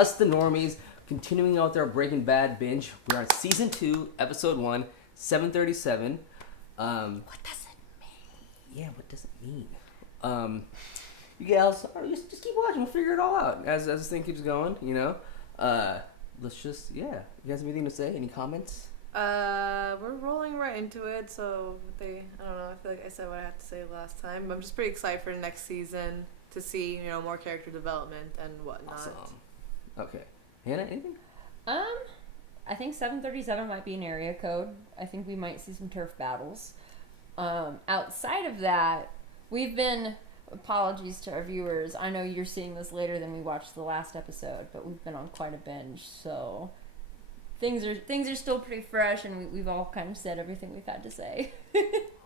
us the Normies, continuing out with our Breaking Bad binge. We're on season 2, episode 1, 737. What does it mean? Yeah, what does it mean? You guys, just keep watching. We'll figure it all out as this thing keeps going. You know. Let's just You guys have anything to say? Any comments? We're rolling right into it. So I don't know. I feel like I said what I had to say last time. But I'm just pretty excited for the next season to see more character development and whatnot. Awesome. Okay, Hannah, anything? I think 737 might be an area code. I think we might see some turf battles. Outside of that, apologies to our viewers. I know you're seeing this later than we watched the last episode, but we've been on quite a binge, so things are still pretty fresh, and we've all kind of said everything we've had to say.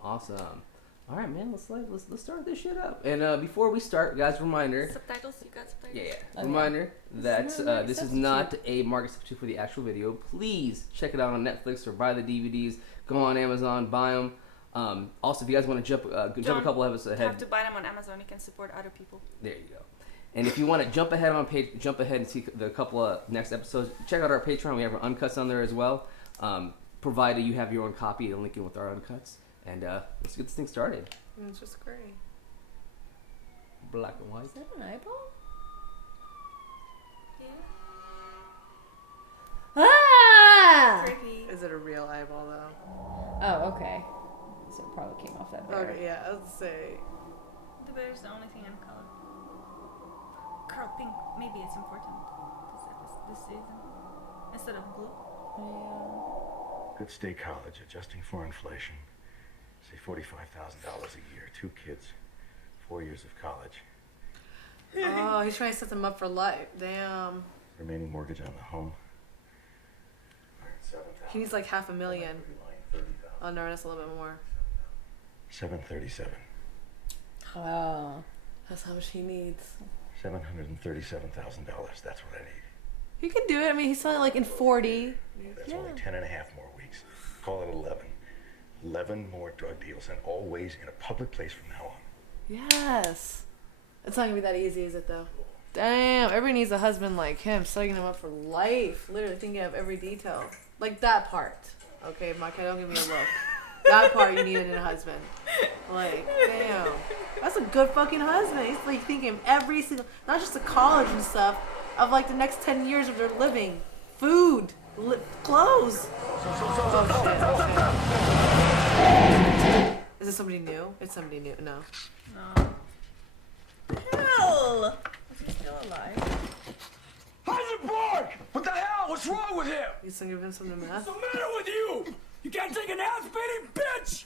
Awesome. All right, man. Let's start this shit up. And before we start, guys, reminder. Subtitles. You got subtitles. Yeah. Okay. Reminder that this is not substitute. a market substitute for the actual video. Please check it out on Netflix or buy the DVDs. Go on Amazon, buy them. Also, if you guys want to jump a couple episodes ahead, You have to buy them on Amazon. You can support other people. there you go. And if you want to jump ahead and see the couple of next episodes, check out our Patreon. We have our uncuts on there as well. Provided you have your own copy, it'll link in with our uncuts. And let's get this thing started. It's just great. Black and white. Is that an eyeball? Yeah. Ah! Creepy. Is it a real eyeball though? Oh, okay. So it probably came off that bear. Okay, yeah. I would say. The bear is the only thing in color. Curl pink. Maybe it's important this season instead of blue. Yeah. Good state college, adjusting for inflation. Say $45,000 a year, 2 kids, 4 years of college. Oh, he's trying to set them up for life. Damn. Remaining mortgage on the home. He needs like $500,000. Oh no, that's a little bit more. 737. Oh. That's how much he needs. $737,000. That's what I need. He can do it. I mean, he's selling like in 40. That's Yeah. only 10 and a half more weeks. Call it 11. 11 more drug deals, and always in a public place from now on. Yes. It's not gonna be that easy, is it though? Damn, everybody needs a husband like him, setting him up for life. Literally thinking of every detail. Like that part. Okay, Mike, don't give me a look. That part you needed in a husband. Like, damn. That's a good fucking husband. He's like thinking of every single, not just the college and stuff, of like the next 10 years of their living. Food. Clothes. Oh shit. Is it somebody new? It's somebody new. No. Hell! Is he still alive? Heisenberg! What the hell? What's wrong with him? You still give him some meth? What's the matter with you? You can't take an ass-beating bitch!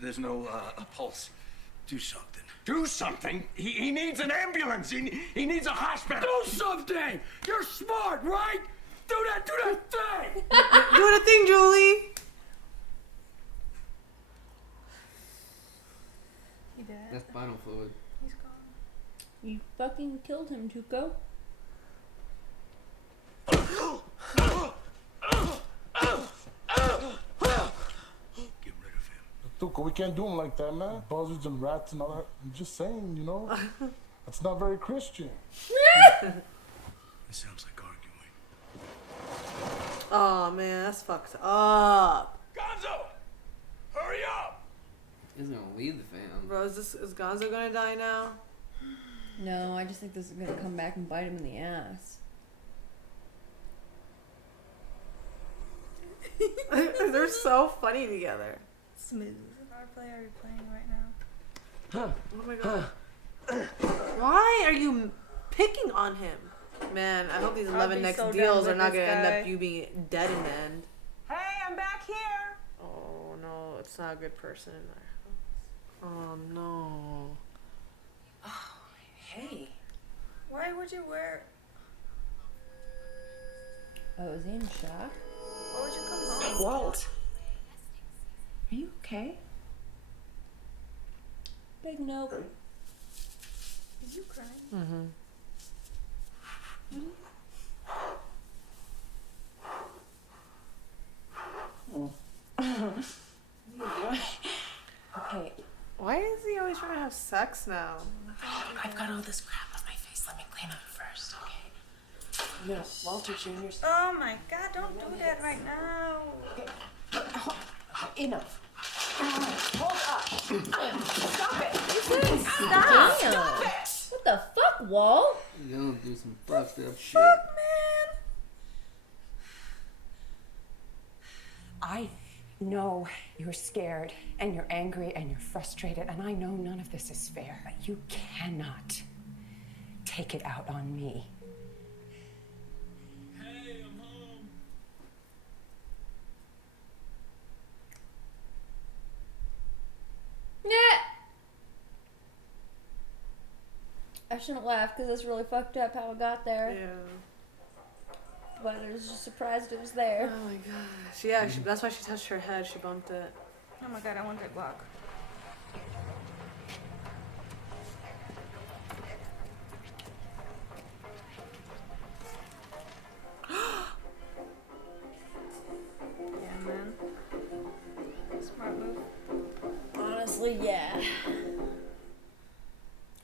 There's no pulse. Do something. Do something? He needs an ambulance. He needs a hospital. Do something! You're smart, right? Do that thing! Do the thing, Julie. He dead. That's spinal fluid. He's gone. You fucking killed him, Tuco. Get rid of him. Tuco, we can't do him like that, man. Buzzards and rats and all that. I'm just saying, That's not very Christian. It sounds like arguing. Oh man, that's fucked up. Gonzo! Hurry up! He's gonna leave the fam. Bro, is Gonzo gonna die now? No, I just think this is gonna come back and bite him in the ass. They're so funny together. Smooth. What play are you playing right now? Oh my god. Why are you picking on him? Man, I hope these I'll 11 be next so done deals are with not this gonna end guy. up you being dead in the end. Hey, I'm back here. Oh no, it's not a good person in there. Oh no. Hey. Why would you wear... Oh, is he in shock? Why would you come home? Walt. Are you okay? Big nope. Did you cry? Mm-hmm. Okay. Why is he always trying to have sex now? I've got all this crap on my face. Let me clean up first, okay? No, Walter Jr.'s. Oh my God! Don't do that right now. Enough. Hold up. Stop it. Stop! Damn. What the fuck, Wall? You gonna do some fucked up shit. Fuck, man. I know you're scared and you're angry and you're frustrated, and I know none of this is fair, but you cannot take it out on me. Hey, I'm home. Yeah. I shouldn't laugh because it's really fucked up how it got there. Yeah. But I was just surprised it was there. Oh my gosh. Yeah, that's why she touched her head. She bumped it. Oh my God! I want that block. Yeah, man. Smart move. Honestly, yeah.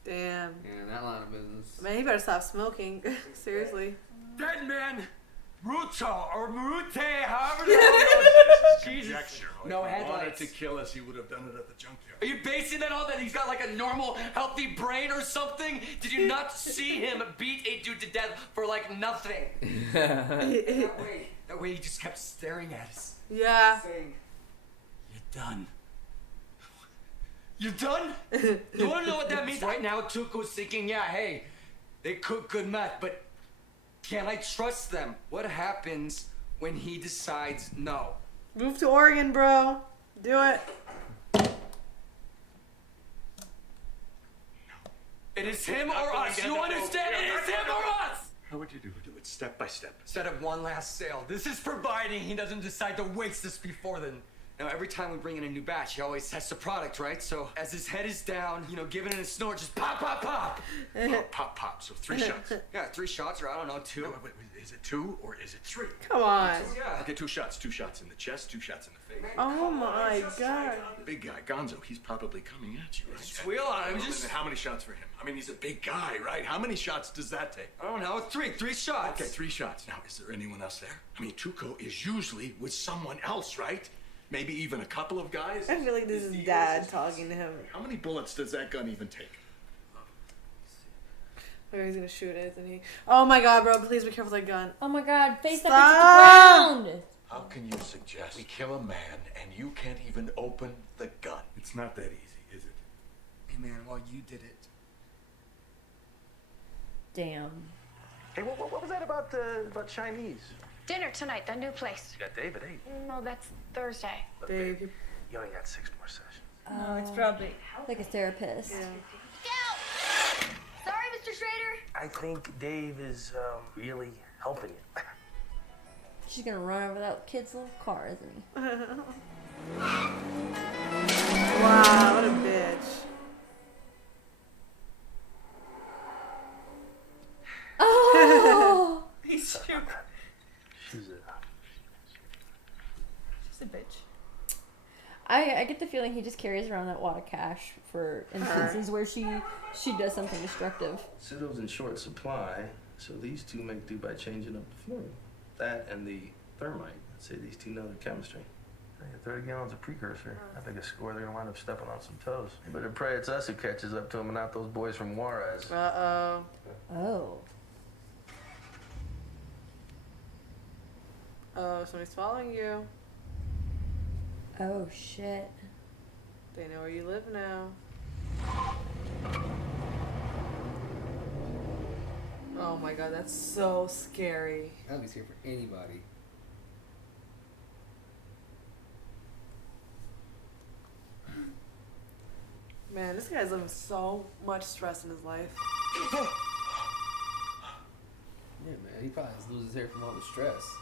Damn. Yeah, that line of business. Man, he better stop smoking. Seriously. Dead man, Ruto or Marute, however the hell it goes. Jesus. No If he wanted headlights. to kill us, he would have done it at the junkyard. Are you basing that on that he's got like a normal, healthy brain or something? Did you not see him beat a dude to death for like nothing? That way he just kept staring at us. Yeah. Saying, "You're done." You're done? You wanna know what that means? Right now, Tuco's thinking, yeah, hey, they cook good meth, but can I trust them? What happens when he decides no? Move to Oregon, bro. Do it. It is him Not or going us. down You that road. understand? Yeah, It is him or us. How would you do it step by step? Set up one last sale. This is providing he doesn't decide to waste this before then. Now, every time we bring in a new batch, he always tests the product, right? So as his head is down, you know, giving it a snort, just pop, pop, pop. Pop, pop, pop. So 3 shots. Yeah, 3 shots, or I don't know, 2. Wait, is it 2 or is it 3? Come on. Yeah. Okay, 2 shots. 2 shots in the chest, 2 shots in the face. Oh my god. The big guy, Gonzo, he's probably coming at you, right? Squeal on him, And just... then how many shots for him? I mean, he's a big guy, right? How many shots does that take? I don't know, 3 shots. Okay, 3 shots. Now, is there anyone else there? I mean, Tuco is usually with someone else, right? Maybe even a couple of guys. I feel like this is dad talking to him. How many bullets does that gun even take? Maybe he's gonna shoot it, isn't he? Oh my god, bro, please be careful with that gun. Oh my god, face that Stop! bitch to the ground! How can you suggest we kill a man and you can't even open the gun? It's not that easy, is it? Hey, man, well, you did it. Damn. Hey, what was that about Chinese? Dinner tonight, the new place. You got David, hey. No, that's Thursday. Look, Dave. babe, you only got 6 more sessions. No, it's probably. Like a therapist. Yeah. Sorry, Mr. Schrader. I think Dave is really helping you. She's gonna run over that kid's little car, isn't he? Wow, what a bitch. Oh! He's shook. She's She's a bitch. I get the feeling he just carries around that wad of cash for instances where she does something destructive. Pseudo's in short supply, so these two make do by changing up the formula. That and the thermite. I'd say these two know their chemistry. Hey, 30 gallons of precursor. I think a score they're gonna wind up stepping on some toes. You better pray it's us who catches up to them and not those boys from Juarez. Uh-oh. Oh. Oh, somebody's following you. Oh shit. They know where you live now. Oh my god, that's so scary. I'll be scared for anybody. Man, this guy's living so much stress in his life. Yeah, man, he probably just loses hair from all the stress.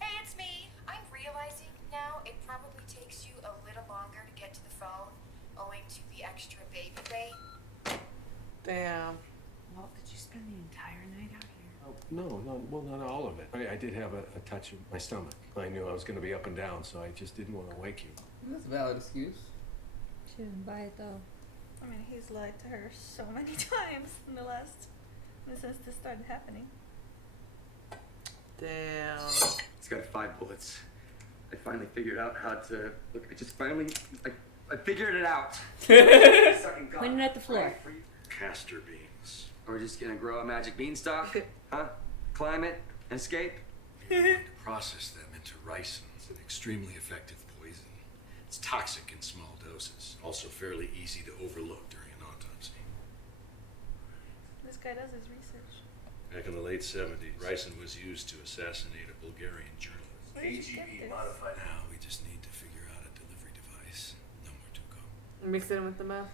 Hey, it's me. I'm realizing now it probably takes you a little longer to get to the phone, owing to the extra baby weight. Damn. Well, did you spend the entire night out here? Oh, no, well, not all of it. I did have a touch of my stomach. I knew I was going to be up and down, so I just didn't want to wake you. That's a valid excuse. She didn't buy it though. I mean, he's lied to her so many times in the last. Since this started happening. Damn. It's got 5 bullets. I finally figured out how to look. I figured it out. Point it at the floor. Castor beans. Are we just gonna grow a magic beanstalk? Huh? Climb it and escape? We're going to process them into ricin. It's an extremely effective poison. It's toxic in small doses. Also fairly easy to overlook during an autopsy. This guy does his research. Back in the late 70s, ricin was used to assassinate a Bulgarian journalist. Where did you get this? Modified. Now we just need to figure out a delivery device. No more to go. Mix it in with the meth.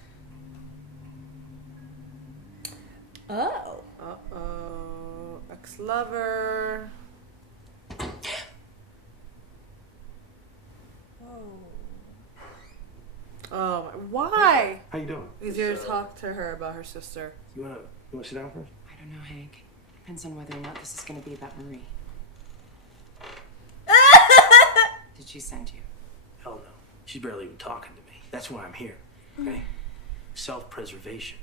Oh. Uh-oh. Ex-lover. Oh, why? How you doing? He's here to talk to her about her sister. You wanna sit down first? I don't know, Hank. Depends on whether or not this is going to be about Marie. Did she send you? Hell no. She's barely even talking to me. That's why I'm here. Okay? Self-preservation.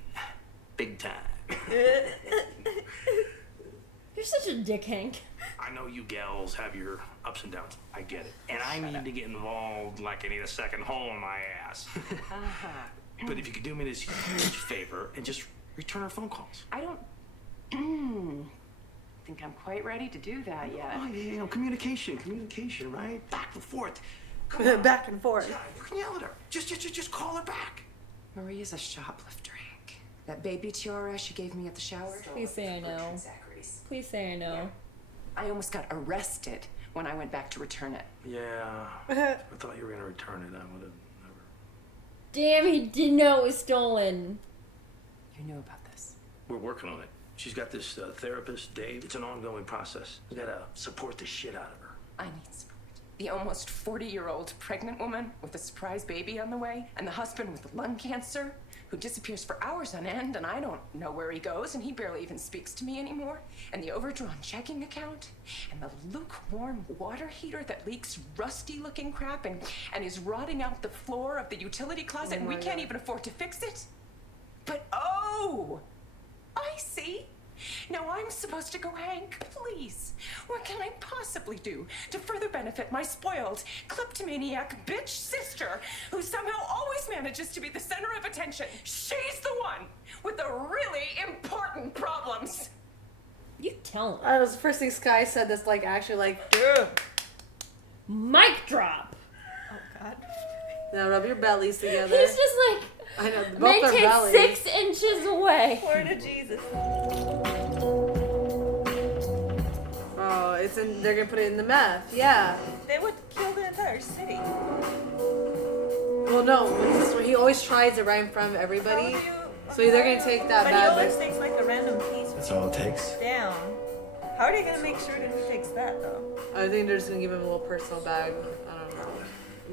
Big time. You're such a dick, Hank. I know you gals have your ups and downs. I get it. And I need to get involved like I need a second hole in my ass. But if you could do me this huge favor and just return her phone calls. I don't think I'm quite ready to do that yet. Oh, yeah, communication, right? Back and forth. Back and forth. Yeah, you can yell at her. Just call her back. Marie is a shoplifter, Hank. That baby tiara she gave me at the shower. Please say I know. Please say I know. I almost got arrested when I went back to return it. Yeah. I thought you were gonna return it. I would have never. Damn, he didn't know it was stolen. You knew about this. We're working on it. She's got this therapist, Dave. It's an ongoing process. We gotta support the shit out of her. I need support. The almost 40-year-old pregnant woman with a surprise baby on the way, and the husband with lung cancer who disappears for hours on end, and I don't know where he goes, and he barely even speaks to me anymore, and the overdrawn checking account, and the lukewarm water heater that leaks rusty-looking crap and is rotting out the floor of the utility closet, and we can't even afford to fix it. But oh, I see. Now I'm supposed to go, Hank, please. What can I possibly do to further benefit my spoiled, kleptomaniac bitch sister who somehow always manages to be the center of attention? She's the one with the really important problems. You tell him. That was the first thing Sky said that's like actually like, mic drop. Oh, God. Now rub your bellies together. He's just like, I know, both their maintain bellies. 6 inches away. Glory to Jesus. Oh, it's in. They're gonna put it in the meth. Yeah. They would kill the entire city. Well, no. He always tries it right in front of everybody. So they're gonna take that But bad. he always takes like a random piece. That's all it takes. Down. How are they gonna make sure that he takes that though? I think they're just gonna give him a little personal bag. I don't know.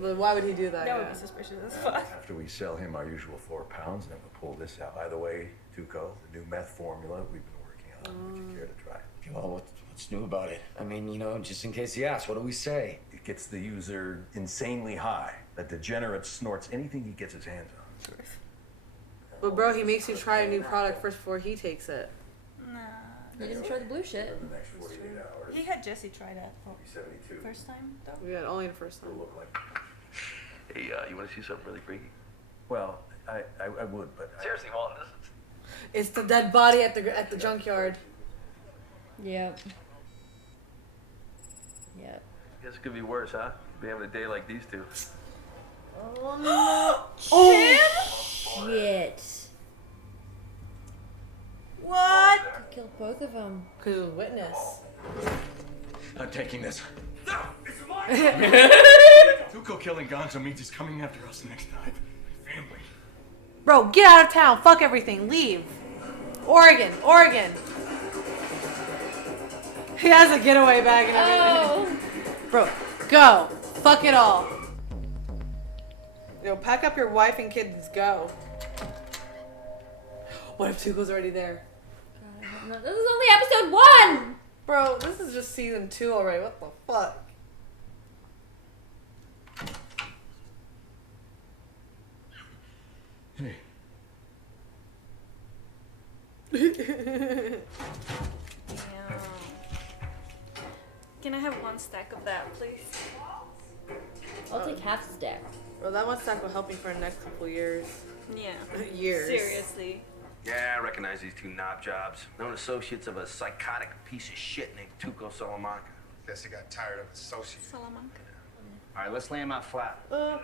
But why would he do that? That would be suspicious as fuck. After we sell him our usual 4 pounds, then we'll pull this out. By the way, Tuco, the new meth formula we've been working on. Would you care to try it? Well, what's new about it? I mean, just in case he asks, what do we say? It gets the user insanely high. That degenerate snorts anything he gets his hands on. But bro, he makes you try a new product first before he takes it. Nah. You didn't try the blue shit. In the next 48 hours. He had Jesse try that. I'll be 72. First time though? Yeah, only the first time. It'll look like. Hey, you want to see something really freaky? Well, I would, but Seriously, Walton, this is... It's the dead body at the junkyard. Yep. Yep. Guess it could be worse, huh? Be having a day like these two. Oh no! Oh shit! What? He killed both of them. Cause it was a witness. I'm taking this. No, it's mine. Tuco killing Gonzo means he's coming after us next time. My family. Bro, get out of town. Fuck everything. Leave. Oregon. He has a getaway bag and everything. Oh. Bro, go. Fuck it all. Yo, pack up your wife and kids. Go. What if Tuco's already there? No, this is only episode 1! Bro, this is just season 2 already. What the fuck? Hey. Can I have one stack of that, please? I'll take half a stack. Well, that one stack will help me for the next couple years. Yeah. Years. Seriously. Yeah, I recognize these two knob jobs. Known associates of a psychotic piece of shit named Tuco Salamanca. Guess he got tired of associating. Salamanca. All right, let's lay him out flat. I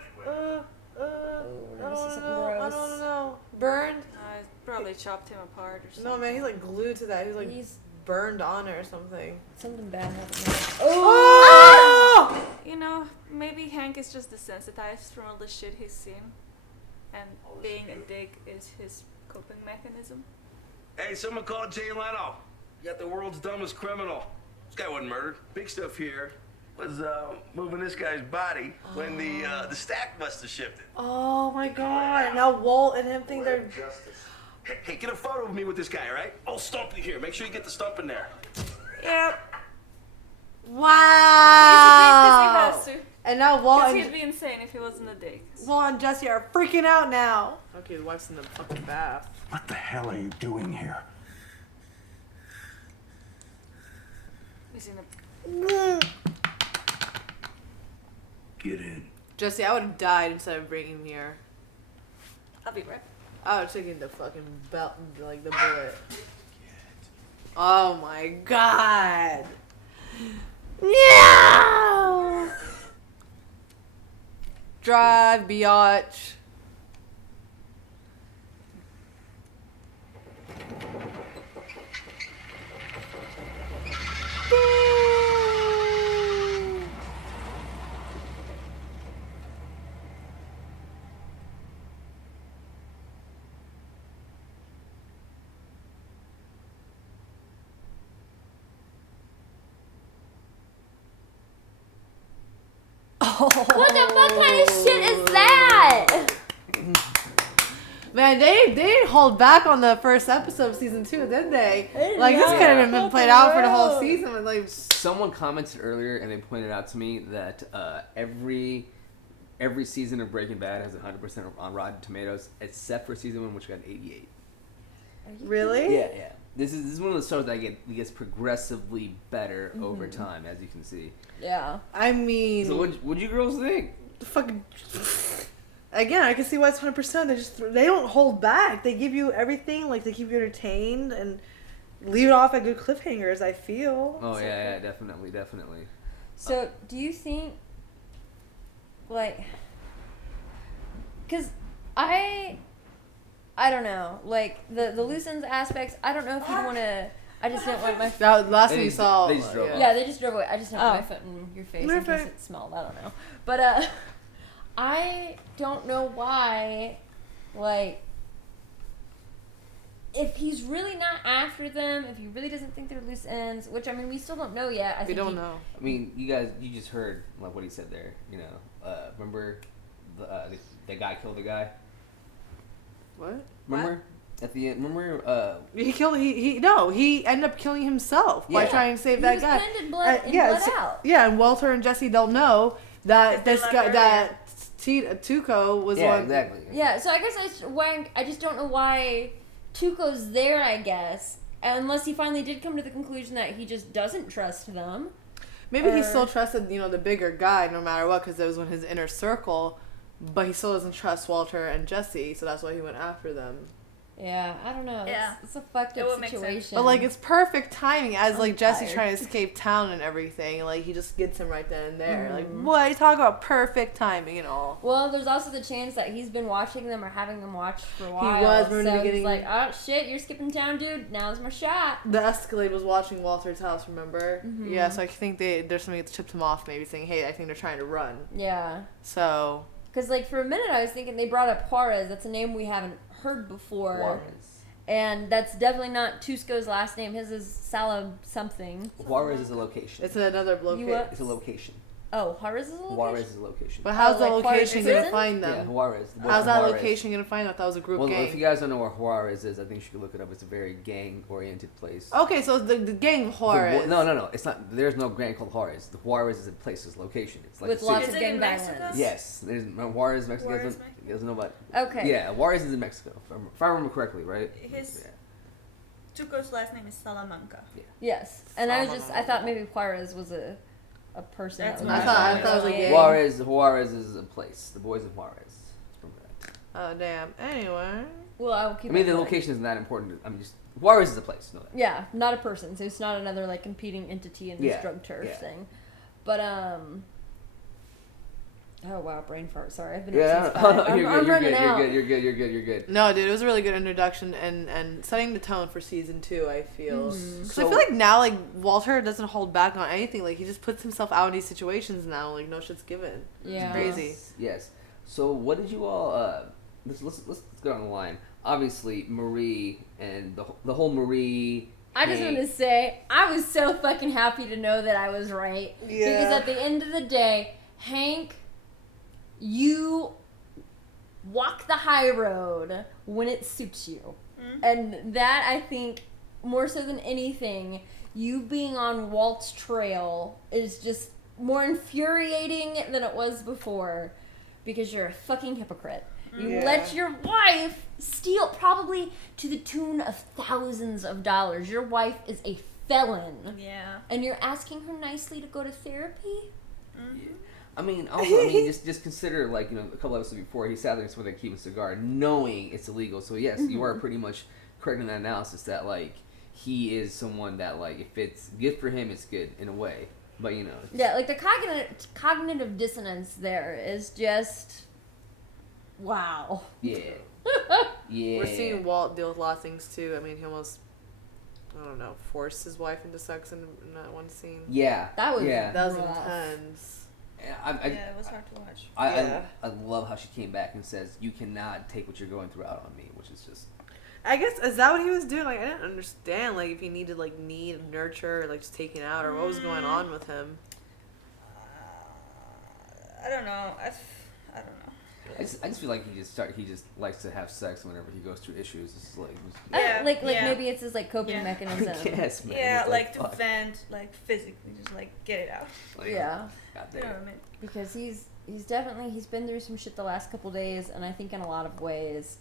don't know. Burned? I probably chopped him apart or something. No, man, he's like glued to that. He's burned on it or something. Something bad happened. Oh! You know, maybe Hank is just desensitized from all the shit he's seen. And being a dick is his coping mechanism. Hey, someone called Jay Leno. You got the world's dumbest criminal. This guy wasn't murdered. Big stuff here was moving this guy's body when the stack must have shifted. Oh my god. Now Walt and him think they're... Hey, get a photo of me with this guy, all right? I'll stump you here. Make sure you get the stump in there. Yep. Wow. Because he has to. And now Walt Because and... he'd be insane if he wasn't a dick. Walt and Jesse are freaking out now. Okay, the wife's in the fucking bath. What the hell are you doing here? He's in a... Get in. Jesse, I would have died instead of bringing him here. I'll be right back. I would have taken the fucking belt, like the bullet. Oh my god. No! Drive, biatch. What the fuck kind of shit is that? Man, they didn't hold back on the first episode of season 2, did they? Like, this could have been played out for the whole season. But like, someone commented earlier, and they pointed out to me that every season of Breaking Bad has 100% on Rotten Tomatoes, except for season 1, which got 88. really? Yeah. This is one of the shows that gets progressively better over time, as you can see. Yeah. I mean... So what'd you girls think? Fucking... Again, I can see why it's 100%. They don't hold back. They give you everything. Like, they keep you entertained and leave it off at good cliffhangers, I feel. Oh, yeah, definitely. So, do you think, like... Because I don't know. Like, the loose ends aspects, I don't know if you'd want to... I just didn't want my... That last one you saw... They just drove off. Yeah, they just drove away. I just didn't want my foot in your face in case it smelled. I don't know. But, I don't know why, like... If he's really not after them, if he really doesn't think they're loose ends, which, I mean, we still don't know yet. We don't know. I mean, you just heard like what he said there. You know, remember the guy killed the guy? What? Remember? At the end, remember? He ended up killing himself by trying to save that guy. He was bled out. Yeah, and Walter and Jesse don't know that this guy, that Tuco was Yeah, one. exactly. Yeah, so I guess I just don't know why Tuco's there, I guess. Unless he finally did come to the conclusion that he just doesn't trust them. Maybe he still trusted, the bigger guy no matter what, because it was in his inner circle, but he still doesn't trust Walter and Jesse, so that's why he went after them. Yeah, I don't know. Yeah. It's a fucked up situation. But, like, it's perfect timing as, like, Jesse tired. trying to escape town and everything. Like, he just gets him right then and there. Mhm. Like, what? You talk about perfect timing and all. Well, there's also the chance that he's been watching them or having them watch for a while. He was, remember, so in the beginning. he's like, oh, shit, you're skipping town, dude. Now's my shot. The Escalade was watching Walter's house, remember? Mhm. Yeah, so I think there's something that tipped him off, maybe saying, hey, I think they're trying to run. Yeah. So. Because, like, for a minute I was thinking they brought up Juarez. That's a name we haven't heard before. Juarez. And that's definitely not Tusco's last name. His is Salam something. Juarez is a location. It's another location. It's a location. Oh, Juarez is a location? Juarez is a location. But how's like the location Juarez going to prison? find them? Yeah, Juarez. How's that Juarez. location going to find out? That was a group Well, gang. if you guys don't know where Juarez is, I think you should look it up. It's a very gang-oriented place. Okay, so the gang of Juarez. No. It's not. There's no gang called Juarez. The Juarez is a place, it's location. It's like With a lots city. of gang violence. Yes, there's Juarez, Mexico. Juarez, You guys know about. Okay. Yeah, Juarez is in Mexico, if I remember correctly, right? Tuco's last name is Salamanca. Yeah. Yes. And I thought maybe Juarez was a a person. That's that what I thought it was a gang. Juarez is a place. The boys of Juarez. Oh damn. Anyway. Well, I will keep. I mean, that the in location isn't that important. I mean, just Juarez is a place. No. Yeah, not a person. So it's not another like competing entity in this drug turf thing. But oh wow, brain fart. Sorry, I've been up since 5. I'm running out. You're good. No, dude, it was a really good introduction and setting the tone for season 2. I feel because So- I feel like now like Walter doesn't hold back on anything. Like he just puts himself out in these situations now. Like no shit's given. Yeah, it's crazy. Yes. So what did you all? Let's go down the line. Obviously, Marie and the whole Marie. I just want to say I was so fucking happy to know that I was right. Yeah. Because at the end of the day, Hank, you walk the high road when it suits you. And that, I think, more so than anything, you being on Walt's trail is just more infuriating than it was before. Because you're a fucking hypocrite. You let your wife steal, probably to the tune of thousands of dollars. Your wife is a felon. Yeah. And you're asking her nicely to go to therapy? Yeah. I mean, also, just consider, like, you know, a couple episodes before, he sat there with a Cuban cigar, knowing it's illegal. So, yes, you are pretty much correct in that analysis that, like, he is someone that, like, if it's good for him, it's good, in a way. But, you know. Yeah, like, the cognitive dissonance there is just... wow. Yeah. Yeah. We're seeing Walt deal with a lot of things, too. I mean, he almost... I don't know, forced his wife into sex in that one scene. Yeah. That was intense. It was hard to watch. I love how she came back and says, "You cannot take what you're going through out on me," which is just. I guess is that what he was doing? Like I didn't understand. Like if he needed like nurture, or, like just taken out, or what was going on with him. I don't know. I don't know. I just feel like he just likes to have sex whenever he goes through issues. It's like maybe it's his like coping mechanism. Yes, man. Yeah, It's like to fuck. vent, like physically, just like get it out. Like, Yeah. God You know damn. what I mean? Because he's been through some shit the last couple days, and I think in a lot of ways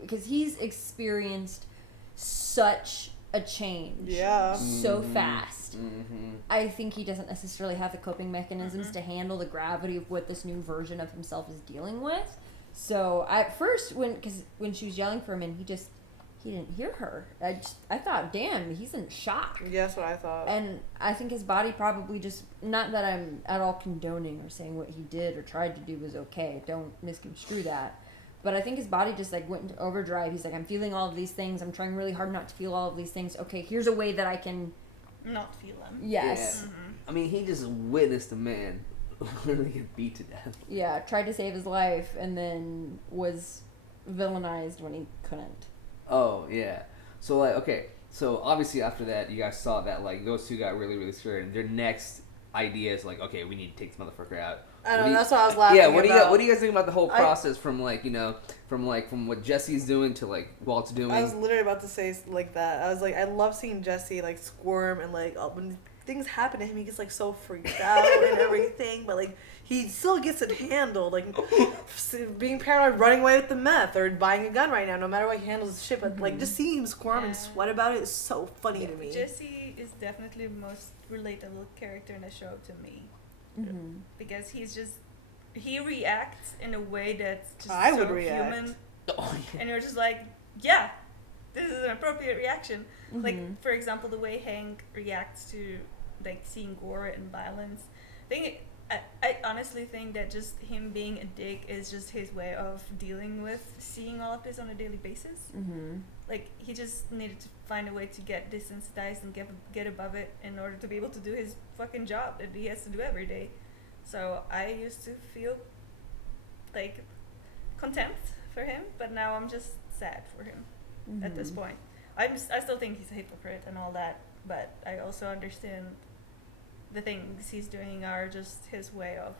because he's experienced such a change so fast. I think he doesn't necessarily have the coping mechanisms to handle the gravity of what this new version of himself is dealing with. So at first when she was yelling for him and he didn't hear her, I thought, damn, he's in shock. Yeah, that's what I thought. And I think his body probably just, not that I'm at all condoning or saying what he did or tried to do was okay, don't misconstrue that. But I think his body just like went into overdrive. He's like, I'm feeling all of these things. I'm trying really hard not to feel all of these things. Okay, here's a way that I can not feel them. Yes. Yeah. I mean, he just witnessed a man literally get beat to death. Yeah, tried to save his life and then was villainized when he couldn't. Oh yeah. So like, okay. So obviously after that, you guys saw that like those two got really really scared. And their next idea is like, okay, we need to take this motherfucker out. I know, that's what I was laughing Yeah, about. What do you guys think about the whole process from like, you know, from what Jesse's doing to like Walt's doing? I was literally about to say like that. I was like, I love seeing Jesse like squirm and like when things happen to him, he gets like so freaked out and everything. But like he still gets it handled. Like being paranoid, running away with the meth, or buying a gun right now. No matter what, he handles his shit. But like just seeing him squirm and sweat about it is so funny to me. Jesse is definitely the most relatable character in the show to me. Because he reacts in a way that's just I so would react. human. And you're just like, yeah, this is an appropriate reaction. Like, for example, the way Hank reacts to like seeing gore and violence. I honestly think that just him being a dick is just his way of dealing with seeing all of this on a daily basis. Like, he just needed to find a way to get desensitized and get above it in order to be able to do his fucking job that he has to do every day. So I used to feel like contempt for him, but now I'm just sad for him at this point. I still think he's a hypocrite and all that, but I also understand the things he's doing are just his way of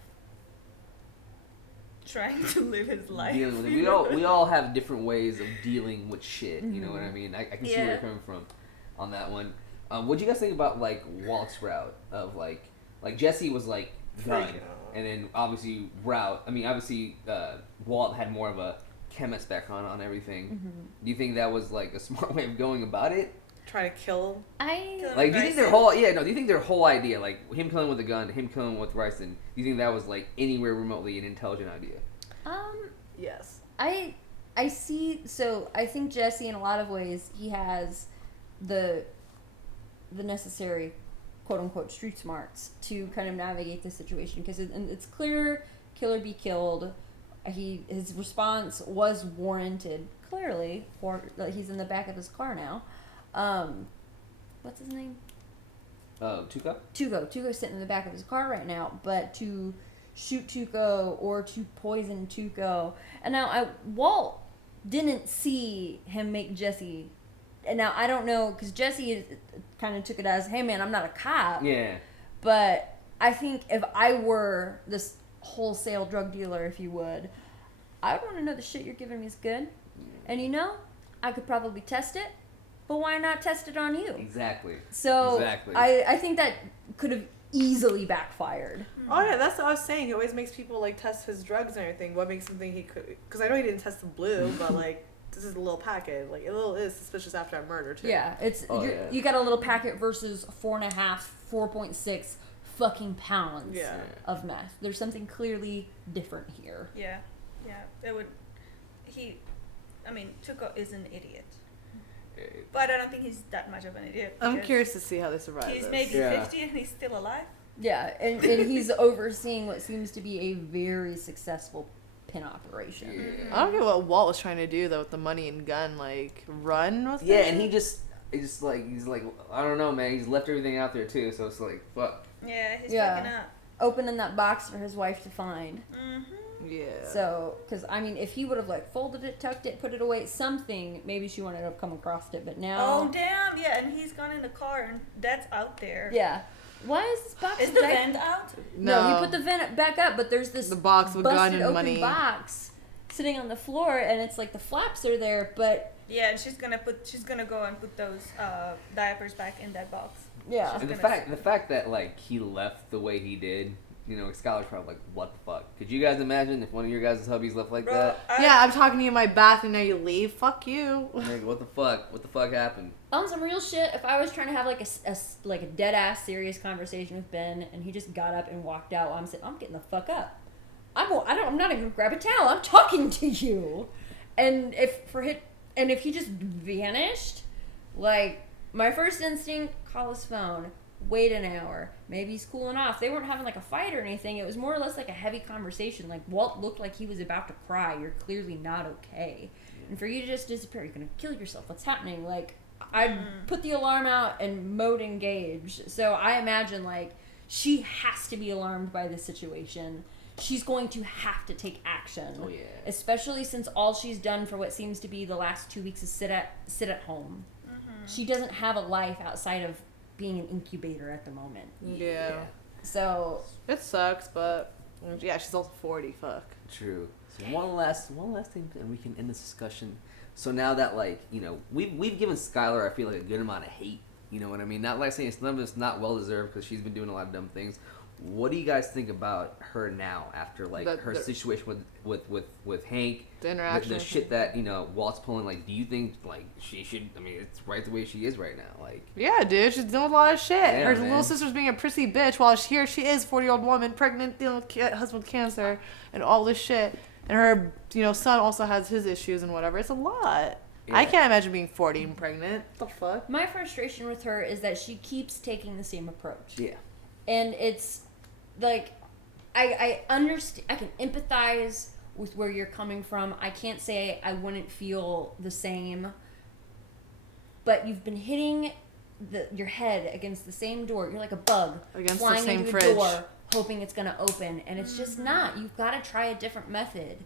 trying to live his life. Dealing with it. We all have different ways of dealing with shit. You know what I mean? I can see where you're coming from on that one. What do you guys think about like Walt's route of like Jesse was like gun, and then obviously Walt had more of a chemist background on everything. Do you think that was like a smart way of going about it? trying to kill. Like, do you think their whole do you think their whole idea, like him killing with a gun, him killing with ricin, do you think that was like anywhere remotely an intelligent idea? Yes. I see. So I think Jesse, in a lot of ways, he has the necessary quote unquote street smarts to kind of navigate the situation, because it's clear kill or be killed. His response was warranted clearly. He's in the back of his car now. What's his name? Tuco? Tuco's sitting in the back of his car right now, but to shoot Tuco or to poison Tuco, and now Walt didn't see him make Jesse. And now I don't know, because Jesse kind of took it as, hey man, I'm not a cop. Yeah. But I think if I were this wholesale drug dealer, if you would, I would want to know the shit you're giving me is good. And I could probably test it, but why not test it on you? Exactly. So I think that could have easily backfired. Oh yeah, that's what I was saying. He always makes people like test his drugs and everything. What makes him think he could? Because I know he didn't test the blue, but like this is a little packet. Like it is suspicious after a murder too. Yeah, you got a little packet versus 4.5, 4.6 fucking pounds of meth. There's something clearly different here. Yeah. It would. Tuco is an idiot. But I don't think he's that much of an idiot. I'm curious to see how they survive. He's maybe 50 and he's still alive. Yeah, and he's overseeing what seems to be a very successful pin operation. Yeah. I don't get what Walt was trying to do though with the money and gun, like run with it. Yeah, and he's like I don't know, man. He's left everything out there too, so it's like fuck. Yeah, he's fucking up. Opening that box for his wife to find. Mm-hmm. Yeah. So, because if he would have like folded it, tucked it, put it away, something, maybe she wouldn't have come across it. But now. Oh damn! Yeah, and he's gone in the car, and that's out there. Yeah. Why is this box? Is the vent out? No, he put the vent back up, but there's this the box with gun and open money box sitting on the floor, and it's like the flaps are there, but. Yeah, and she's gonna go and put those diapers back in that box. Yeah. And the fact that like he left the way he did. Skyler's probably like, what the fuck? Could you guys imagine if one of your guys' hubbies left like that? Yeah, I'm talking to you in my bath and now you leave. Fuck you. Like, what the fuck? What the fuck happened? On some real shit, if I was trying to have like a dead ass serious conversation with Ben and he just got up and walked out, I'm getting the fuck up. I'm not even gonna grab a towel. I'm talking to you. And if he just vanished, like my first instinct, call his phone. Wait an hour. Maybe he's cooling off. They weren't having like a fight or anything. It was more or less like a heavy conversation. Like Walt looked like he was about to cry. You're clearly not okay. And for you to just disappear, you're gonna kill yourself. What's happening? Like I'd put the alarm out and mode engage. So I imagine like she has to be alarmed by this situation. She's going to have to take action. Oh yeah. Especially since all she's done for what seems to be the last 2 weeks is sit at home. Mm-hmm. She doesn't have a life outside of being an incubator at the moment. Yeah. So it sucks, but yeah, she's also 40. Fuck. True. So one last thing, and we can end this discussion. So now that we've given Skyler, I feel like a good amount of hate. You know what I mean? Not like saying some of it's not well deserved because she's been doing a lot of dumb things. What do you guys think about her now after her situation with Hank? The interaction. The shit that Walt's pulling. Like, do you think like she should? I mean, it's right the way she is right now. Like, yeah, dude, she's doing a lot of shit. Yeah, her man. little sister's being a prissy bitch while here she is, 40-year-old woman, pregnant, dealing with husband cancer and all this shit. And her son also has his issues and whatever. It's a lot. Yeah. I can't imagine being 40 and pregnant. What the fuck? My frustration with her is that she keeps taking the same approach. Yeah. And it's like I understand. I can empathize with where you're coming from. I can't say I wouldn't feel the same. But you've been hitting your head against the same door. You're like a bug against flying the same into fridge. the door, hoping it's gonna open, and it's just not. You've got to try a different method.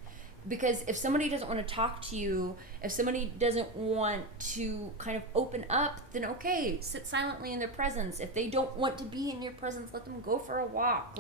Because if somebody doesn't want to talk to you, if somebody doesn't want to kind of open up, then okay, sit silently in their presence. If they don't want to be in your presence, let them go for a walk.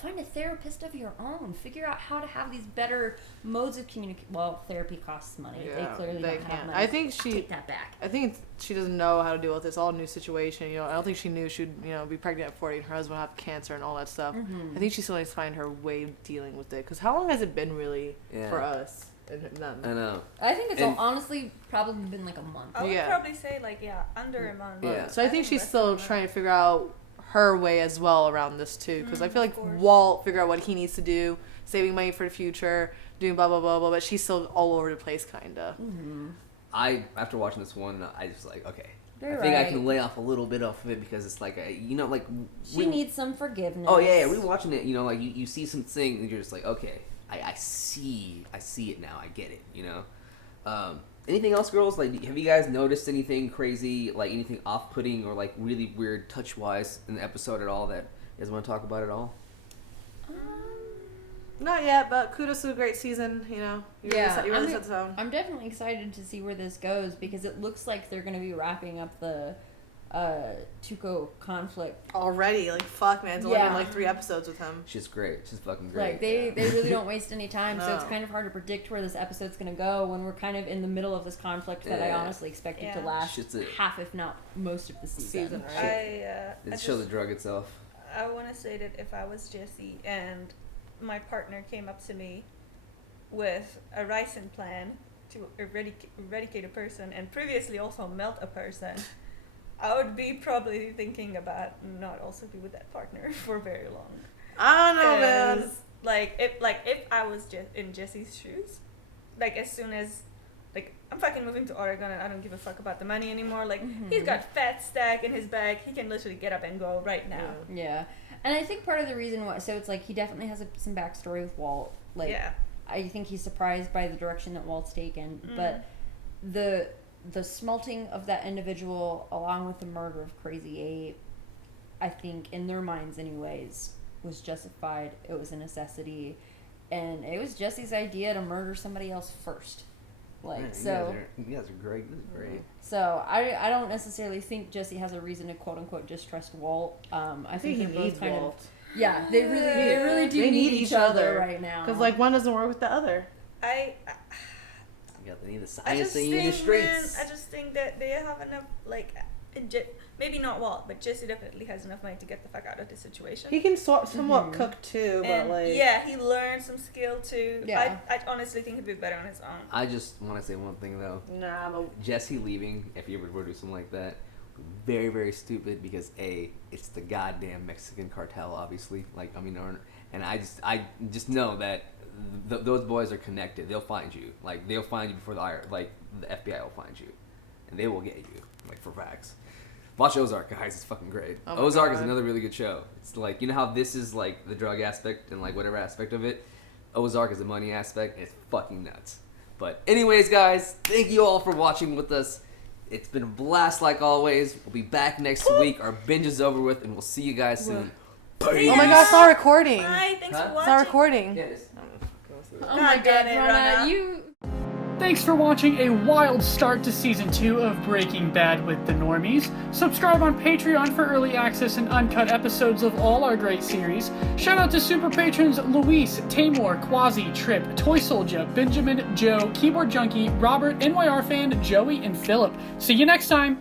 Find a therapist of your own. Figure out how to have these better modes of communication. Well, therapy costs money. Yeah, they clearly don't have money. I think take that back. I think she doesn't know how to deal with this all new situation. I don't think she knew she'd be pregnant at 40 and her husband would have cancer and all that stuff. Mm-hmm. I think she still needs to find her way of dealing with it. Because how long has it been really for us? I know. I think it's honestly probably been like a month. I would probably say like under a month. Yeah. So I think she's still trying to figure out her way as well around this too, because I feel like Walt figure out what he needs to do, saving money for the future, doing blah blah blah blah, but she's still all over the place kinda. After watching this one, I just like, okay, You're I think I right. can lay off a little bit off of it because it's like, like She needs some forgiveness. Oh yeah, rewatching it, like you see something and you're just like, okay, I see it now, I get it, Anything else, girls? Like, have you guys noticed anything crazy, like anything off-putting or like really weird touch-wise in the episode at all that you guys want to talk about at all? Not yet, but kudos to a great season. You really set the tone. I'm definitely excited to see where this goes because it looks like they're going to be wrapping up the Tuco conflict already. Like, fuck, man, it's only been like 3 episodes with him. She's great. She's fucking great. Like, they really don't waste any time, so it's No. kind of hard to predict where this episode's going to go when we're kind of in the middle of this conflict that I honestly expected to last half, if not most of the season. Right? Let's show the drug itself. I want to say that if I was Jesse and my partner came up to me with a ricin plan to eradicate a person and previously also melt a person, I would be probably thinking about not also be with that partner for very long. I don't know, man. If I was in Jesse's shoes, like as soon as I'm fucking moving to Oregon and I don't give a fuck about the money anymore. Like he's got fat stack in his bag. He can literally get up and go right now. Yeah. And I think part of the reason why, so it's like he definitely has some backstory with Walt. Like, I think he's surprised by the direction that Walt's taken, but the smelting of that individual along with the murder of Crazy 8, I think in their minds anyways, was justified. It was a necessity, and it was Jesse's idea to murder somebody else first. Like, Man, so you guys are great. This is great. So I don't necessarily think Jesse has a reason to quote unquote distrust Walt. I think he they're both needs kind Walt. of they really do need each other right now. Because like one doesn't work with the other. I They need the I science. just They need the think, streets. man, I just think that they have enough, maybe not Walt, but Jesse definitely has enough money to get the fuck out of this situation. He can somewhat cook too, And but like he learned some skill too. Yeah. I honestly think he'd be better on his own. I just want to say one thing though. Nah, but Jesse leaving, if you ever were to do something like that, very, very stupid because it's the goddamn Mexican cartel, obviously. And I just know that those boys are connected. They'll find you. Like, they'll find you before the FBI will find you, and they will get you. Like, for facts. Watch Ozark, guys. It's fucking great. Oh my Ozark is God. another really good show. It's like, you know how this is like the drug aspect and like whatever aspect of it. Ozark is the money aspect. And it's fucking nuts. But anyways, guys, thank you all for watching with us. It's been a blast like always. We'll be back next week. Our binge is over with, and we'll see you guys soon. Oh my god, it's not recording. Bye, thanks for watching. It's not recording. Yeah, it is. Oh my god, it, Rana, Rana. you... Thanks for watching a wild start to Season 2 of Breaking Bad with the Normies. Subscribe on Patreon for early access and uncut episodes of all our great series. Shout out to super patrons Luis, Tamor, Quasi, Trip, Toy Soldier, Benjamin, Joe, Keyboard Junkie, Robert, NYR Fan, Joey, and Philip. See you next time!